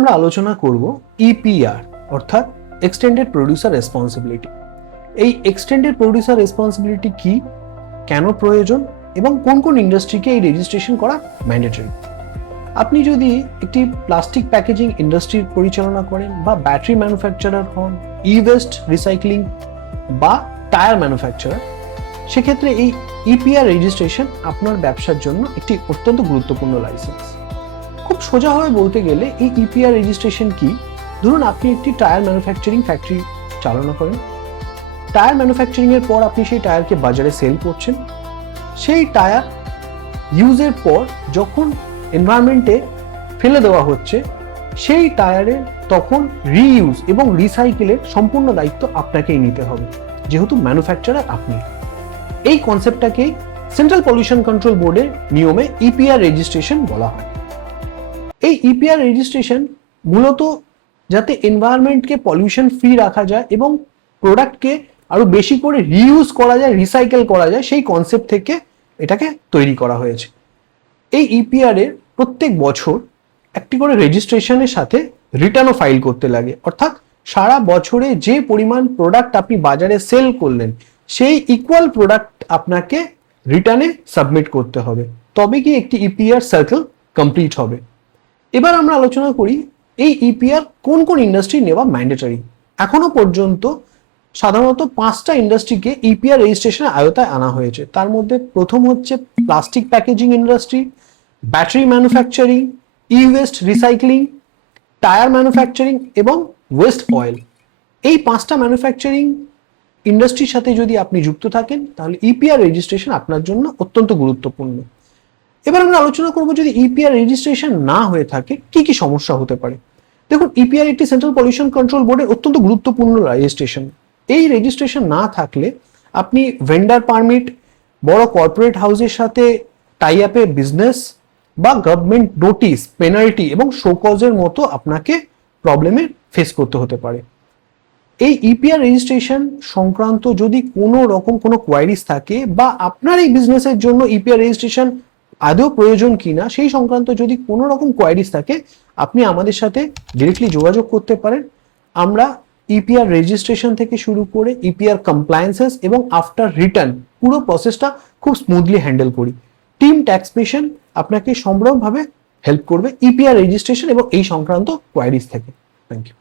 আমরা আলোচনা করব ইপিআর অর্থাৎ এক্সটেন্ডেড প্রোডিউসার রেসপন্সিবিলিটি। এই এক্সটেন্ডেড প্রোডিউসার রেসপন্সিবিলিটি কি, কেন প্রয়োজন এবং কোন কোন ইন্ডাস্ট্রিকে এই রেজিস্ট্রেশন করা ম্যান্ডেটরি। আপনি যদি একটি প্লাস্টিক প্যাকেজিং ইন্ডাস্ট্রির পরিচালনা করেন বা ব্যাটারি ম্যানুফ্যাকচারার হন, ই ওয়েস্ট রিসাইক্লিং বা টায়ার ম্যানুফ্যাকচারার, সেক্ষেত্রে এই ইপিআর রেজিস্ট্রেশন আপনার ব্যবসার জন্য একটি অত্যন্ত গুরুত্বপূর্ণ লাইসেন্স। খুব সোজাভাবে বলতে গেলে এই ইপিআর রেজিস্ট্রেশন কি, ধরুন আপনি একটি টায়ার ম্যানুফ্যাকচারিং ফ্যাক্টরি চালনা করেন। টায়ার ম্যানুফ্যাকচারিং এর পর আপনি সেই টায়ারকে বাজারে সেল করছেন। সেই টায়ার ইউজের পর যখন এনভায়রনমেন্টে ফেলে দেওয়া হচ্ছে, সেই টায়ারের তখন রিইউজ এবং রিসাইকেলের সম্পূর্ণ দায়িত্ব আপনাকেই নিতে হবে, যেহেতু ম্যানুফ্যাকচারার আপনি। এই কনসেপ্টটাকেই সেন্ট্রাল পলিউশন কন্ট্রোল বোর্ডের নিয়মে ইপিআর রেজিস্ট্রেশন বলা হয়। এই ইপিআর রেজিস্ট্রেশন মূলত যাতে এনভায়রনমেন্টকে পলিউশন ফ্রি রাখা যায় এবং প্রোডাক্টকে আরো বেশি করে রিইউজ করা যায়, রিসাইকেল করা যায়, সেই কনসেপ্ট থেকে এটাকে তৈরি করা হয়েছে। এই ইপিআর এর প্রত্যেক বছর একটি করে রেজিস্ট্রেশনের সাথে রিটার্নও ফাইল করতে লাগে, অর্থাৎ সারা বছরে যে পরিমাণ প্রোডাক্ট আপনি বাজারে সেল করলেন সেই ইকুয়াল প্রোডাক্ট আপনাকে রিটার্নে সাবমিট করতে হবে, তবে কি একটি ইপিআর সার্কেল কমপ্লিট হবে। এবার আমরা আলোচনা করি এই ইপিআর কোন কোন ইন্ডাস্ট্রি নেওয়া ম্যান্ডেটরি। এখনো পর্যন্ত সাধারণত 5টা ইন্ডাস্ট্রিকে ইপিআর রেজিস্ট্রেশনের আওতায় আনা হয়েছে। তার মধ্যে প্রথম হচ্ছে plastic packaging industry, battery manufacturing, e waste recycling, tyre manufacturing এবং ওয়েস্ট অয়েল। এই 5টা ম্যানুফ্যাকচারিং ইন্ডাস্ট্রির সাথে যদি আপনি যুক্ত থাকেন তাহলে ইপিআর রেজিস্ট্রেশন আপনার জন্য অত্যন্ত গুরুত্বপূর্ণ। এবার আমরা আলোচনা করব যদি ইপিআর রেজিস্ট্রেশন না হয়ে থাকে কি কি সমস্যা হতে পারে। দেখুন, ইপিআর একটি সেন্ট্রাল পলিউশন কন্ট্রোল বোর্ডের অত্যন্ত গুরুত্বপূর্ণ রেজিস্ট্রেশন। এই রেজিস্ট্রেশন না থাকলে আপনি ভেন্ডার পারমিট, বড় কর্পোরেট হাউসের সাথে টাই আপে বিজনেস বা গভর্নমেন্ট নোটিশ, পেনাল্টি এবং শোকজের মতো আপনাকে প্রবলেমে ফেস করতে হতে পারে। এই ইপিআর রেজিস্ট্রেশন সংক্রান্ত যদি কোনো রকম কোনো কোয়ারিজ থাকে বা আপনার এই বিজনেসের জন্য ইপিআর রেজিস্ট্রেশন আদৌ প্রয়োজন কিনা সেই সংক্রান্ত যদি কোনো রকম কোয়ারিজ থাকে, আপনি আমাদের সাথে ডিরেক্টলি যোগাযোগ করতে পারেন। আমরা ইপিআর রেজিস্ট্রেশন থেকে শুরু করে ইপিআর কমপ্লায়েন্সেস এবং আফটার রিটার্ন পুরো প্রসেসটা খুব স্মুথলি হ্যান্ডেল করি। টিম ট্যাক্সপেশন আপনাকে সম্পূর্ণভাবে হেল্প করবে ইপিআর রেজিস্ট্রেশন এবং এই সংক্রান্ত কোয়ারিজ থেকে। Thank you.